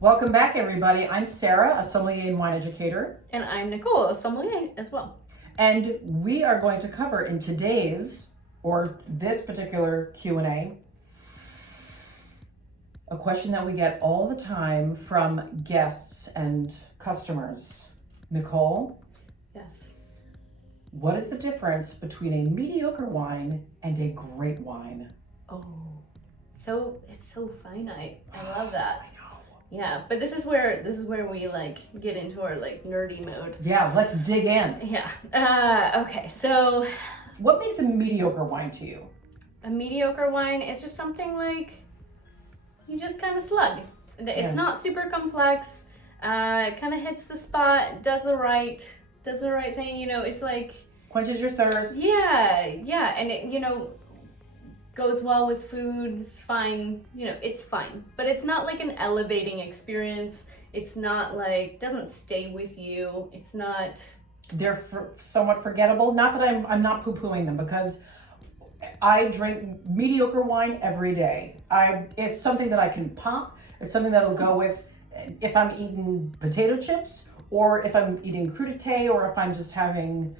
Welcome back, everybody. I'm Sarah, a sommelier and wine educator. And I'm Nicole, a sommelier as well. And we are going to cover in today's, or this particular Q&A, a question that we get all the time from guests and customers. Nicole? Yes. What is the difference between a mediocre wine and a great wine? Oh, it's so finite. I love that. Yeah, but this is where we get into our nerdy mode. Yeah, let's dig in. Yeah. Okay. So, what makes a mediocre wine to you? a mediocre wine is just something you just kind of slug. It's not super complex. Kind of hits the spot, does the right thing. It's Quenches your thirst. Yeah, and it goes well with food. It's fine. It's fine, but it's not like an elevating experience. It's not doesn't stay with you. It's not. They're somewhat forgettable. Not that I'm not poo-pooing them, because I drink mediocre wine every day. It's something that I can pop. It's something that'll go with if I'm eating potato chips, or if I'm eating crudité, or if I'm just having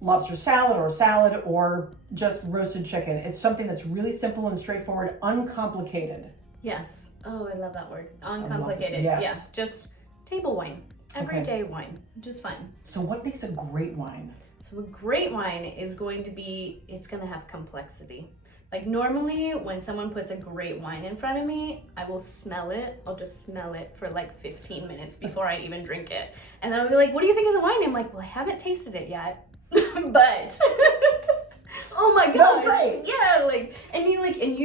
lobster salad, or just roasted chicken. It's something that's really simple and straightforward, uncomplicated. Yes. Oh, I love that word. Uncomplicated. Yes. Yeah. Just table wine. Everyday wine. Just fine. So what makes a great wine? So a great wine is going to have complexity. Normally when someone puts a great wine in front of me, I will smell it. I'll just smell it for 15 minutes before I even drink it. And then I'll be like, what do you think of the wine? I'm like, well, I haven't tasted it yet. But oh my Smells gosh. great. Yeah, and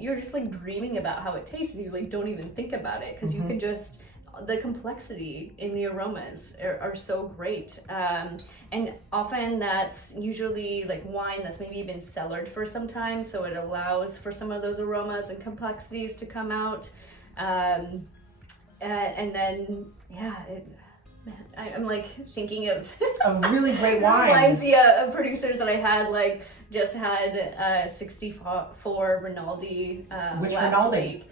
you're just dreaming about how it tastes, and you don't even think about it, because you can just, the complexity in the aromas are so great. And often that's usually wine that's maybe been cellared for some time, so it allows for some of those aromas and complexities to come out. And then, I'm thinking of A really great wine. Reminds me of producers that I had just had 64 Rinaldi Which last Rinaldi? week.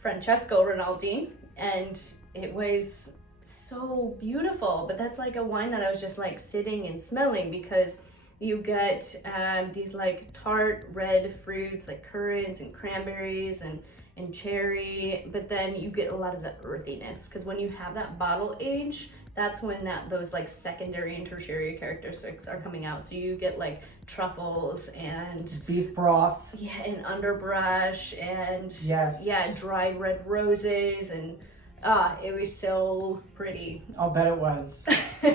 Francesco Rinaldi, and it was so beautiful. But that's a wine that I was just sitting and smelling, because you get these tart red fruits like currants and cranberries and cherry, but then you get a lot of the earthiness, because when you have that bottle age, that's when those secondary and tertiary characteristics are coming out. So you get truffles and Beef broth. yeah, and underbrush and Yes. dried red roses, and it was so pretty. I'll bet it was.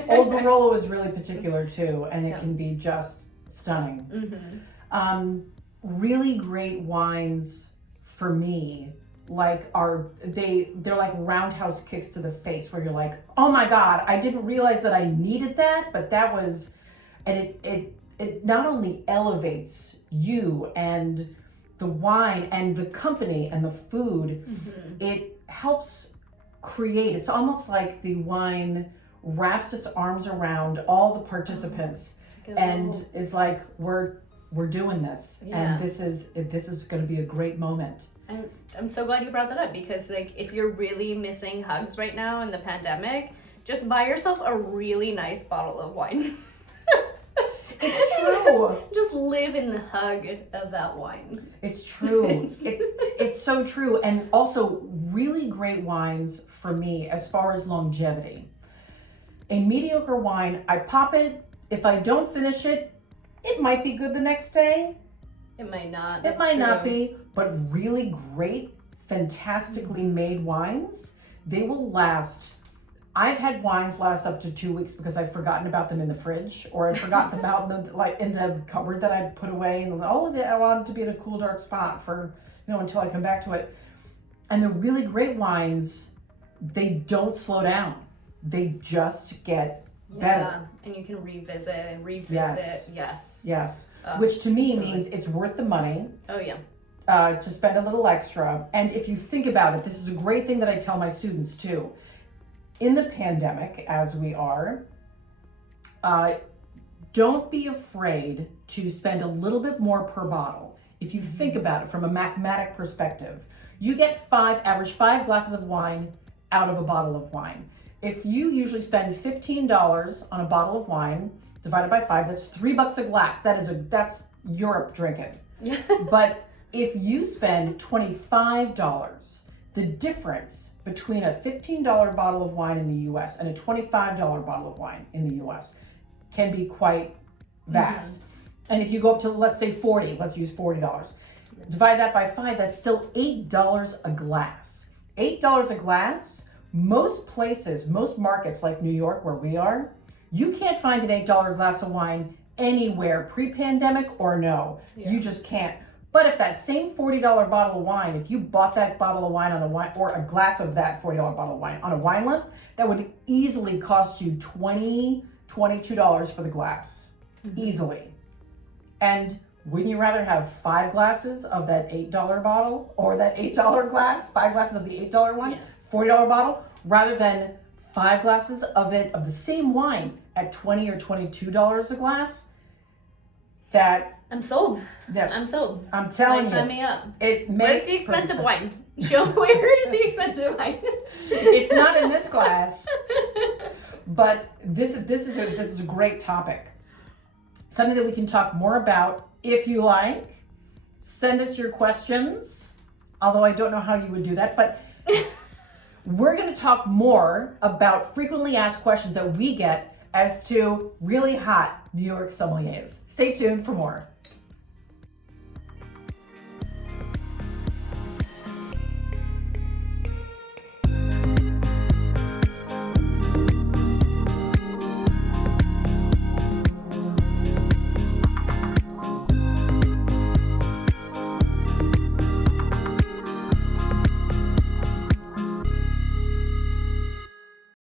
Old Barolo is really particular too, and it can be just stunning. Mm-hmm. Really great wines for me they're like roundhouse kicks to the face, where you're like, oh my God, I didn't realize that I needed that, but that was, and it not only elevates you and the wine and the company and the food, it helps create, it's almost like the wine wraps its arms around all the participants and is like, we're doing this, and this is going to be a great moment. I'm so glad you brought that up, because if you're really missing hugs right now in the pandemic, just buy yourself a really nice bottle of wine. It's true. Just live in the hug of that wine. It's true. It's so true. And also really great wines for me, as far as longevity. A mediocre wine, I pop it. If I don't finish it, it might be good the next day. It might not. It might not be, but really great, fantastically made wines, they will last. I've had wines last up to 2 weeks because I've forgotten about them in the fridge, or I've forgotten about them in the cupboard that I put away, and I want it to be in a cool, dark spot for until I come back to it. And the really great wines, they don't slow down. They just get better. And you can revisit and revisit. Yes. Which to me totally means it's worth the money. Oh yeah. To spend a little extra. And if you think about it, this is a great thing that I tell my students too. In the pandemic, as we are, don't be afraid to spend a little bit more per bottle. if you think about it from a mathematic perspective, you get average 5 glasses of wine out of a bottle of wine. If you usually spend $15 on a bottle of wine, divided by 5, that's $3 a glass. That's Europe drinking. Yeah. But if you spend $25, the difference between a $15 bottle of wine in the US and a $25 bottle of wine in the US can be quite vast. And if you go up to, let's say 40, let's use $40. Divide that by 5, that's still $8 a glass. $8 a glass, most places, most markets like New York where we are, you can't find an $8 glass of wine anywhere pre-pandemic or no. Yeah. You just can't. But if that same $40 bottle of wine, if you bought that bottle of wine on a wine, or a glass of that $40 bottle of wine on a wine list, that would easily cost you $20, $22 for the glass. Easily. And wouldn't you rather have 5 glasses of that $8 bottle, or that $8 glass, 5 glasses of the $8 wine, $40 bottle, rather than 5 glasses of the same wine at $20 or $22 a glass? I'm sold. Yeah, I'm sold. I'm telling you. Sign me up. It makes Where's the expensive wine? Show where is the expensive wine? It's not in this glass, but this is a great topic. Something that we can talk more about if you like. Send us your questions, although I don't know how you would do that, but we're going to talk more about frequently asked questions that we get as to really hot New York sommeliers. Stay tuned for more.